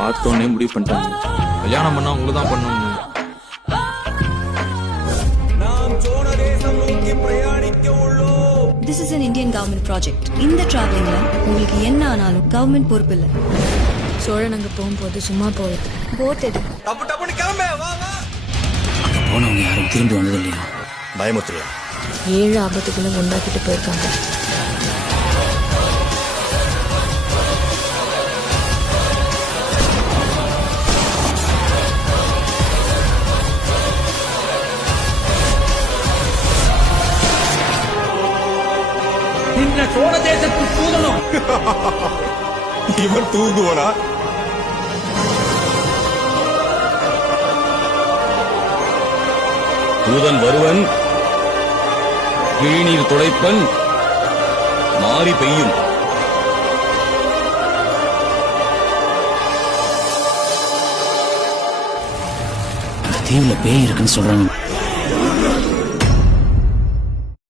பார்த்தோன்னே முடிவு பண்ணிட்டாங்க, கல்யாணம் பண்ணா உங்களை தான் பண்ணுவாங்க. This is an Indian government project. இந்த டிராவலிங்ல உங்களுக்கு என்ன ஆனாலும் கவர்மெண்ட் பொறுப்பு இல்ல. சோழன் அங்க போகும்போது சும்மா போகுது. போட் எடு. அங்க போனவங்க யாரும் திரும்பி வந்தது இல்லையா? பயமுத்துறியா? 7 ஆபத்துக்களை உண்டாக்கிட்டு போயிருக்காங்க. இந்த சோழ தேசத்து தூதனும் இவன் தூங்குவனா? தூதன் வருவன், கிழிநீர் துடைப்பன், மாறி பெய்யும். அந்த தீவுல பேய் இருக்குன்னு சொல்றாங்க.